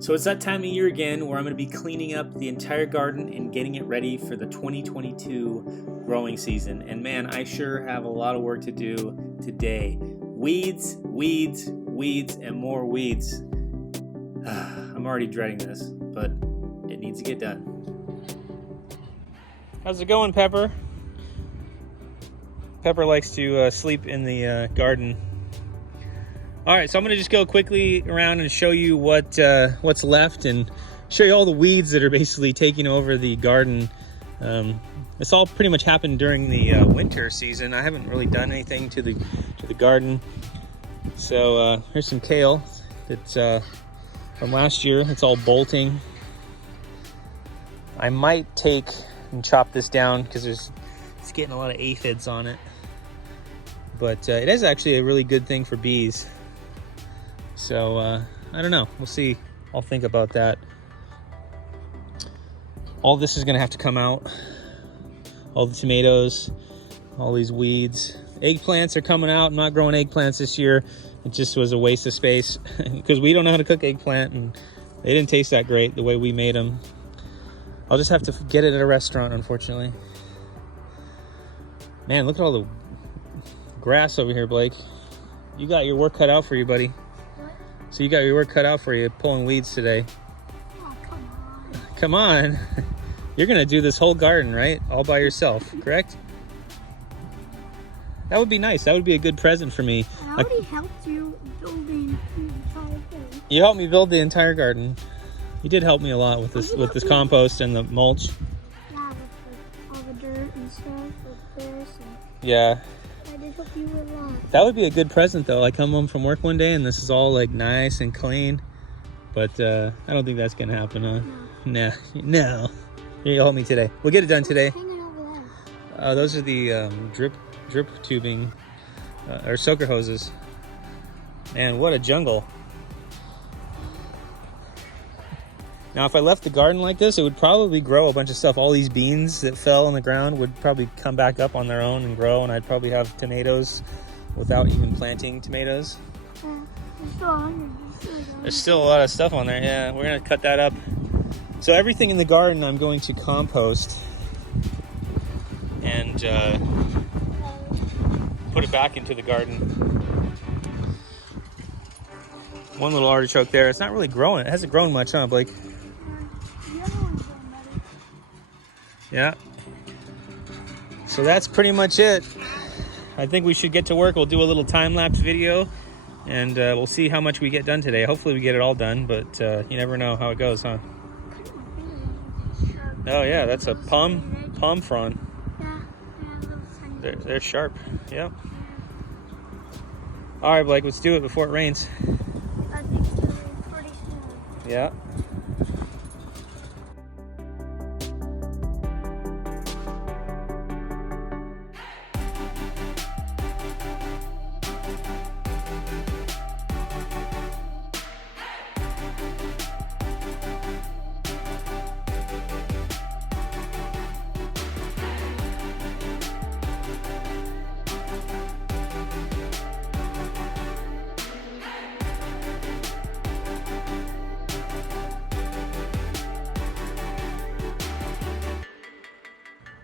So it's that time of year again where I'm going to be cleaning up the entire garden and getting it ready for the 2022 growing season. And man, I sure have a lot of work to do today. Weeds, weeds, weeds, and more weeds. I'm already dreading this, but it needs to get done. How's it going, Pepper? Pepper likes to sleep in the garden. All right, so I'm gonna just go quickly around and show you what's left and show you all the weeds that are basically taking over the garden. This all pretty much happened during the winter season. I haven't really done anything to the garden. So here's some kale that's from last year. It's all bolting. I might take and chop this down because it's getting a lot of aphids on it. But it is actually a really good thing for bees. So I don't know, we'll see. I'll think about that. All this is gonna have to come out. All the tomatoes, all these weeds. Eggplants are coming out. I'm not growing eggplants this year. It just was a waste of space because we don't know how to cook eggplant and they didn't taste that great the way we made them. I'll just have to get it at a restaurant, unfortunately. Man, look at all the grass over here, Blake. You got your work cut out for you, buddy. What? So you got your work cut out for you pulling weeds today. Oh, come on. Come on. You're gonna do this whole garden, right? All by yourself, correct? That would be nice. That would be a good present for me. I already helped you building the entire thing. You helped me build the entire garden. You did help me a lot with this compost and the mulch. Yeah, with like, all the dirt and stuff, with this. And Yeah. I did help you a lot. That would be a good present though. I come home from work one day and this is all like nice and clean. But I don't think that's gonna happen, huh? No. No. Here, you help me today. We'll get it done today. Hanging over there. Those are the drip tubing or soaker hoses. Man, what a jungle. Now, if I left the garden like this, it would probably grow a bunch of stuff. All these beans that fell on the ground would probably come back up on their own and grow, and I'd probably have tomatoes without even planting tomatoes. There's still 100. There's still a lot of stuff on there. Yeah, we're gonna cut that up. So everything in the garden I'm going to compost and put it back into the garden. One little artichoke there. It's not really growing. It hasn't grown much, huh, Blake? The other one's doing better. Yeah. So that's pretty much it. I think we should get to work. We'll do a little time-lapse video and we'll see how much we get done today. Hopefully we get it all done, but you never know how it goes, huh? Oh yeah, that's a palm frond. Yeah, They're sharp. Yep. All right, Blake, let's do it before it rains. I think it's gonna be pretty soon. Yeah.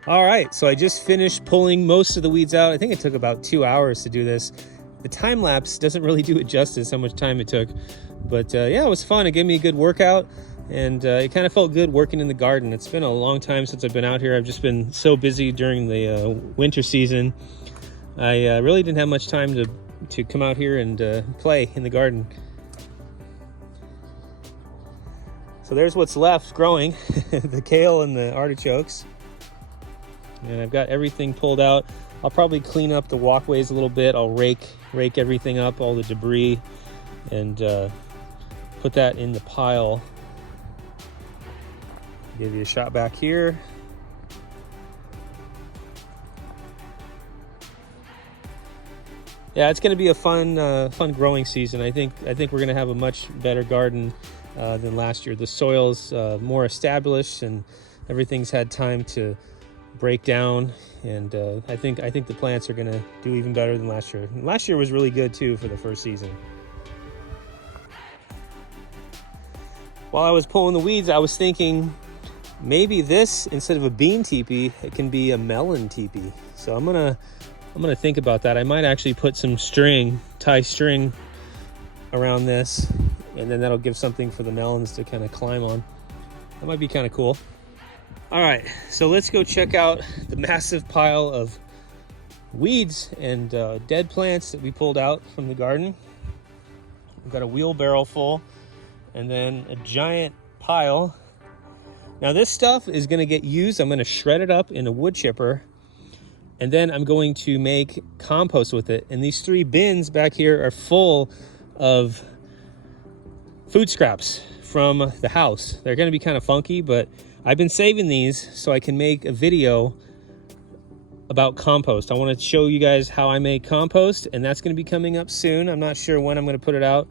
All right, so I just finished pulling most of the weeds out. I think it took about 2 hours to do this. The time lapse doesn't really do it justice how much time it took. But yeah, it was fun. It gave me a good workout and it kind of felt good working in the garden. It's been a long time since I've been out here. I've just been so busy during the winter season. I really didn't have much time to come out here and play in the garden. So there's what's left growing, the kale and the artichokes. And I've got everything pulled out. I'll probably clean up the walkways a little bit. I'll rake everything up, all the debris, and put that in the pile. Give you a shot back here. Yeah, it's going to be a fun growing season. I think we're going to have a much better garden than last year. The soil's more established, and everything's had time to break down, and I think the plants are going to do even better than last year. Last year was really good too for the first season. while I was pulling the weeds, I was thinking maybe this, instead of a bean teepee, it can be a melon teepee. So I'm gonna think about that. I might actually put some string, tie string around this, and then that'll give something for the melons to kind of climb on. That might be kind of cool. All right, so let's go check out the massive pile of weeds and dead plants that we pulled out from the garden. We've got a wheelbarrow full and then a giant pile. Now this stuff is gonna get used. I'm gonna shred it up in a wood chipper, and then I'm going to make compost with it. And these 3 bins back here are full of food scraps from the house. They're gonna be kind of funky, but I've been saving these so I can make a video about compost. I want to show you guys how I make compost, and that's going to be coming up soon. I'm not sure when I'm going to put it out.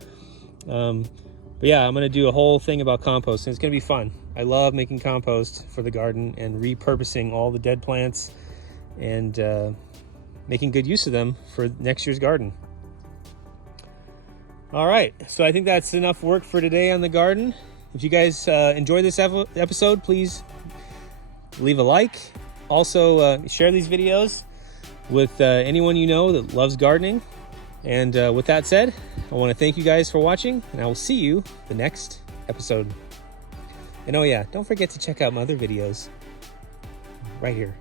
But yeah, I'm going to do a whole thing about compost, and it's going to be fun. I love making compost for the garden and repurposing all the dead plants and making good use of them for next year's garden. All right, so I think that's enough work for today on the garden. If you guys enjoyed this episode, please leave a like. Also, share these videos with anyone you know that loves gardening. And with that said, I want to thank you guys for watching, and I will see you the next episode. And oh yeah, don't forget to check out my other videos right here.